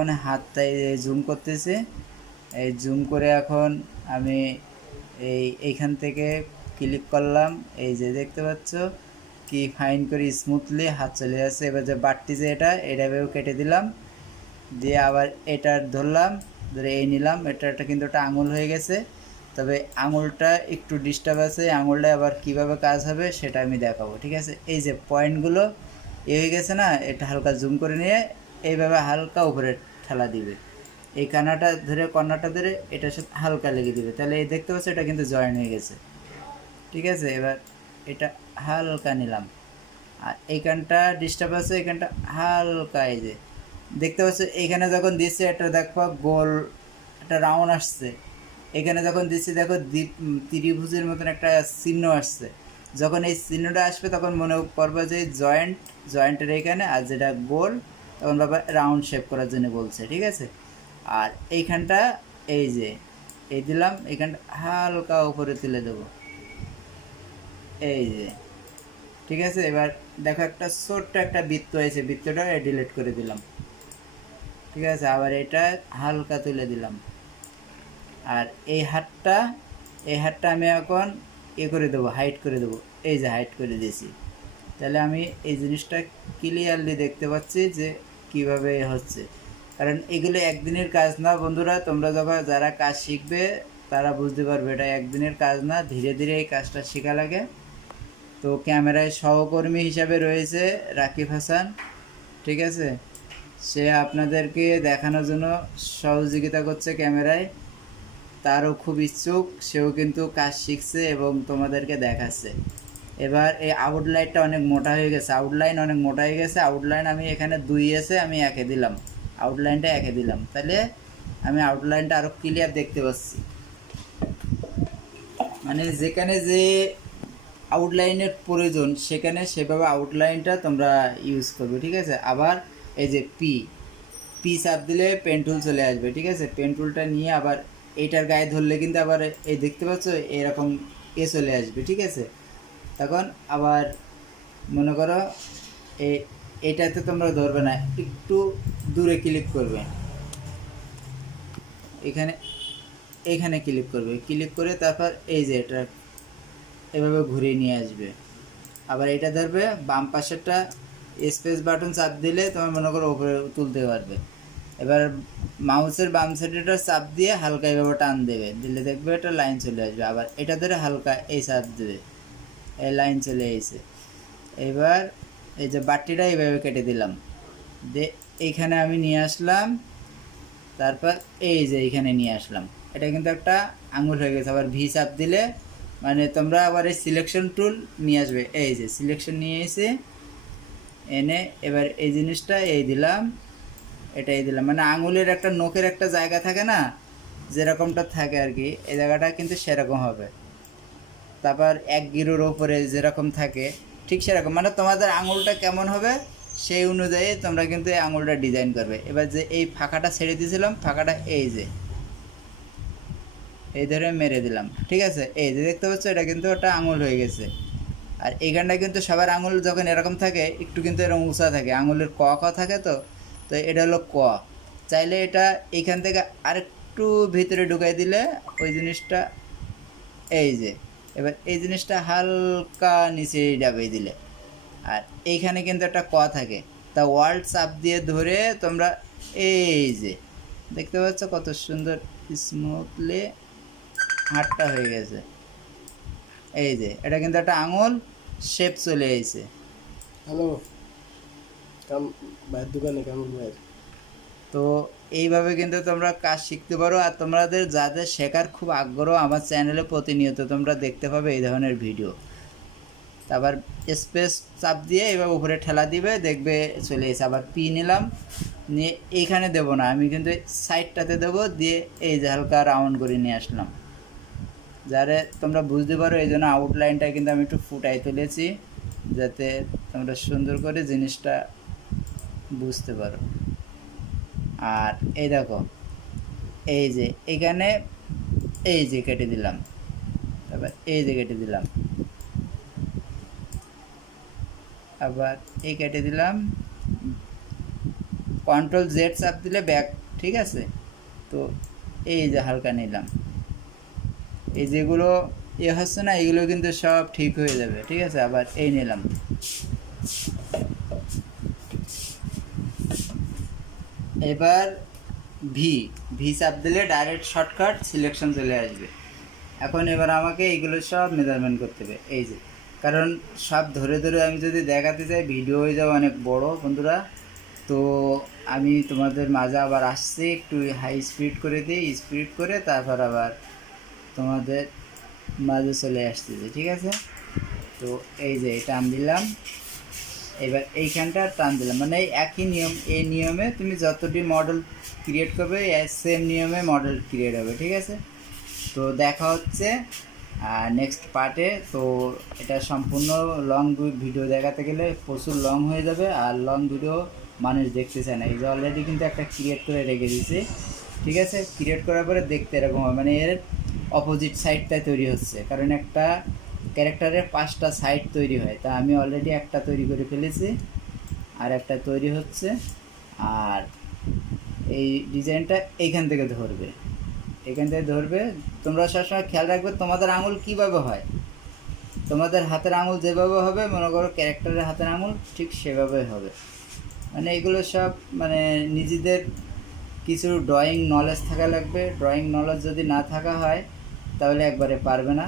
এখন হাতটাই জুম করতেছে, এই জুম করে এখন আমি এইখান থেকে ক্লিক করলাম, এই যে দেখতে পাচ্ছ কি ফাইন করে স্মুথলি হাত চলে যাচ্ছে। এবার যে বাটটি যে এটাকেও কেটে দিলাম, দিয়ে আবার এটা ধরলাম, ধরে এই নিলাম, এটা কিন্তু একটা আঙুল হয়ে গেছে। তবে আঙুলটা একটু ডিস্টার্ব আছে, আঙুলটা আবার কিভাবে কাজ হবে সেটা আমি দেখাবো, ঠিক আছে। এই যে পয়েন্টগুলো হয়ে গেছে না, এটা হালকা জুম করে নিয়ে এইভাবে হালকা উপরে ঠেলা দিবে, এই কানাটা ধরে কর্নারটা ধরে এটার সাথে হালকা লেগে দিবে, তাহলে এই দেখতে পাচ্ছ এটা কিন্তু জয়েন হয়ে গেছে, ঠিক আছে। এবার এটা হালকা নিলাম, আর এইখানটা ডিস্টার্ব আছে, এইখানটা হালকা, এই যে দেখতে পাচ্ছ এইখানে যখন দিচ্ছে একটা দেখো গোল একটা রাউন্ড আসছে, এখানে যখন দিচ্ছি দেখো ত্রিভুজের মতন একটা চিহ্ন আসছে। যখন এই চিহ্নটা আসবে তখন মনে করবো যে জয়েন্টের এখানে, আর যেটা গোল তখন বাবা রাউন্ড শেপ করার জন্য বলছে, ঠিক আছে। আর এইখানটা এই যে এই দিলাম, এইখানটা হালকা উপরে তুলে দেবো, এই যে ঠিক আছে। এবার দেখো একটা ছোট্ট একটা বৃত্ত হয়েছে, বৃত্তটা ডিলিট করে দিলাম, ঠিক আছে। আবার এটা হালকা তুলে দিলাম, আর এই হাতটা আমি এখন করে দেবো, হাইট করে দেবো, এই যে হাইট করে দিয়েছি। তাহলে আমি এই জিনিসটা ক্লিয়ারলি দেখতে পাচ্ছি যে কিভাবে হচ্ছে। কারণ এগুলো একদিনের কাজ না বন্ধুরা, তোমরা যখন যারা কাজ শিখবে তারা বুঝতে পারবে এটা একদিনের কাজ না, ধীরে ধীরে এই কাজটা শেখা লাগে। তো ক্যামেরায় সহকর্মী হিসাবে রয়েছে রাকিব হাসান, ঠিক আছে। সে আপনাদেরকে দেখানোর জন্য সহযোগিতা করছে ক্যামেরায়, তারও খুব ইচ্ছুক, সেও কিন্তু কাজ শিখছে এবং তোমাদেরকে দেখাচ্ছে। এবার এই আউটলাইনটা অনেক মোটা হয়ে গেছে, আউটলাইন আমি এখানে 2 এসে আমি একে দিলাম, আউটলাইনটা একে দিলাম, তাহলে আমি আউটলাইনটা আরও ক্লিয়ার দেখতে পাচ্ছি। মানে যেখানে যে আউটলাইনের প্রয়োজন সেখানে সেভাবে আউটলাইনটা তোমরা ইউজ করবে, ঠিক আছে। আবার এই যে পি চাপ দিলে পেন টুল চলে আসবে, ঠিক আছে। পেন টুলটা নিয়ে আবার এইটার গায়ে ধরলে কিন্তু আবার এই দেখতে পাচ্ছ এরকম চলে আসবে, ঠিক আছে। তখন আবার মনে করো এইটাতে তোমরা ধরবে না, একটু দূরে ক্লিক করবে, এখানে ক্লিক করে তারপর এই যে এটা এভাবে ঘুরিয়ে নিয়ে আসবে। আবার এটা ধরবে, বাম পাশেরটা স্পেস বাটন চাপ দিলে তোমার মনে করো উপরে তুলতে পারবে। এবার মাউসের বাম সাইডেটা চাপ দিয়ে হালকা এভাবে টান দেবে, দিলে দেখবে এটা লাইন চলে আসবে। আবার এটা ধরে হালকা এই চাপ দেবে, এই লাইন চলে এসেছে। এবার এই যে বাটিটা এইভাবে কেটে দিলাম, দিয়ে এইখানে আমি নিয়ে আসলাম, তারপর এই যে এইখানে নিয়ে আসলাম, এটা কিন্তু একটা আঙুল হয়ে গেছে। আবার ভি চাপ দিলে মানে তোমরা আবার এই সিলেকশন টুল নিয়ে আসবে, এই যে সিলেকশন নিয়ে এসে এনে এবার এই জিনিসটা এই দিলাম, এটাই দিলাম, মানে আঙুলের একটা নখের একটা জায়গা থাকে না যেরকমটা থাকে আর কি, এই জায়গাটা কিন্তু সেরকম হবে। তারপর এক গিরোর ওপরে যেরকম থাকে ঠিক সেরকম, মানে তোমাদের আঙুলটা কেমন হবে সেই অনুযায়ী তোমরা কিন্তু এই আঙুলটা ডিজাইন করবে। এবার যে এই ফাঁকাটা ছেড়ে দিয়েছিলাম, ফাঁকাটা এই যে এই ধরে মেরে দিলাম, ঠিক আছে। এই যে দেখতে পাচ্ছ এটা কিন্তু একটা আঙুল হয়ে গেছে। আর এইখানটা কিন্তু সবার আঙুল যখন এরকম থাকে একটু কিন্তু এরকম উঁচা থাকে, আঙুলের ক ক থাকে, তো তো এটা হলো ক। চাইলে এটা এইখান থেকে আরেকটু ভিতরে ঢুকাই দিলে ওই জিনিসটা এই যে, এবার এই জিনিসটা হালকা নিচে ডাবিয়ে দিলে, আর এইখানে কিন্তু একটা ক থাকে, তা ওয়ার্ল্ড চাপ দিয়ে ধরে তোমরা এই যে দেখতে পাচ্ছ কত সুন্দর স্মুথলি হাতটা হয়ে গেছে। এই যে এটা কিন্তু একটা আঙুল শেপ চলে এসেছে। হ্যালো, ভাইয়ের দোকানে কেমন ভাইয়ের? তো এইভাবে কিন্তু তোমরা কাজ শিখতে পারো। আর তোমাদের যাদের শেখার খুব আগ্রহ, আমার চ্যানেলে প্রতিনিয়ত তোমরা দেখতে পাবে এই ধরনের ভিডিও। তারপর স্পেস চাপ দিয়ে এবার উপরে ঠেলা দিবে, দেখবে চলে এসে। আবার পি নিলাম, নিয়ে এইখানে দেবো না, আমি কিন্তু সাইডটাতে দেবো, দিয়ে এই যে হালকা রাউন্ড করে নিয়ে আসলাম, যারে তোমরা বুঝতে পারো। এই জন্য আউটলাইনটা কিন্তু আমি একটু ফুটাই তুলেছি যাতে তোমরা সুন্দর করে জিনিসটা বুঝতে পারো। আর এই দেখো এই যে এখানে এই যে কেটে দিলাম, তারপর এই যে কেটে দিলাম, আবার এই কেটে দিলাম, কন্ট্রোল জেড চাপ দিলে ব্যাক, ঠিক আছে। তো এই যে হালকা নিলাম, এই যেগুলো হচ্ছে না এগুলো কিন্তু সব ঠিক হয়ে যাবে, ঠিক আছে। আবার এই নিলাম, এবার ভি ভি চাপ দিলে ডাইরেক্ট শর্টকাট সিলেকশন চলে আসবে। এখন এবার আমাকে এইগুলো সব মেজারমেন্ট করতে হবে, এই যে, কারণ সব ধরে ধরে আমি যদি দেখাতে চাই ভিডিও হয়ে যাবে অনেক বড় বন্ধুরা। তো আমি তোমাদের মাঝে আবার আসছি, একটু হাই স্পিড করে দিই, স্পিড করে তারপর আবার তোমাদের মাঝে চলে আসতেছে, ঠিক আছে। তো এই যে টান দিলাম, এবার এইখানটা টান দিলাম, মানে এই একই নিয়ম, এই নিয়মে তুমি যতটি মডেল ক্রিয়েট করবে সেম নিয়মে মডেল ক্রিয়েট হবে, ঠিক আছে। তো দেখা হচ্ছে নেক্সট পার্টে। তো এটা সম্পূর্ণ লং ভিডিও দেখাতে গেলে প্রচুর লং হয়ে যাবে, আর লং ভিডিও মানুষ দেখতে চায় না। এই যে অলরেডি কিন্তু একটা ক্রিয়েট করে রেখে দিয়েছি, ঠিক আছে। ক্রিয়েট করার পরে দেখতে এরকম হয়, মানে এর অপোজিট সাইডটাই তৈরি হচ্ছে, কারণ একটা ক্যারেক্টারের 5টা সাইড তৈরি হয়। তা আমি অলরেডি একটা তৈরি করে ফেলেছি, আর একটা তৈরি হচ্ছে। আর এই ডিজাইনটা এইখান থেকে ধরবে, এখান থেকে ধরবে। তোমরা সবসময় খেয়াল রাখবে তোমাদের আঙুল কীভাবে হয়, তোমাদের হাতের আঙুল যেভাবে হবে, মনে করো ক্যারেক্টারের হাতের আঙুল ঠিক সেভাবে হবে। মানে এগুলো সব মানে নিজেদের কিছু ড্রয়িং নলেজ থাকা লাগবে। ড্রয়িং নলেজ যদি না থাকা হয় তাহলে একবারে পারবে না,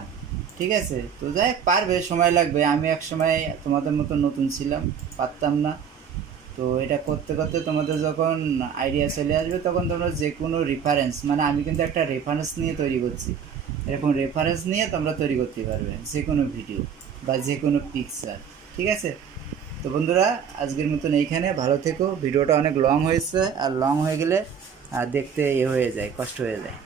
ঠিক আছে। তো যাই হোক, পারবে, সময় লাগবে। আমি এক সময় তোমাদের মতো নতুন ছিলাম, পারতাম না। তো এটা করতে করতে তোমাদের যখন আইডিয়া চলে আসবে তখন তোমরা যে কোনো রেফারেন্স, মানে আমি কিন্তু একটা রেফারেন্স নিয়ে তৈরি করছি, এরকম রেফারেন্স নিয়ে তোমরা তৈরি করতে পারবে যে কোনো ভিডিও বা যে কোনো পিকচার, ঠিক আছে। তো বন্ধুরা আজকের মতন এইখানে, ভালো থেকো। ভিডিওটা অনেক লং হয়েছে, আর লং হয়ে গেলে দেখতে হয়ে যায়, কষ্ট হয়ে যায়।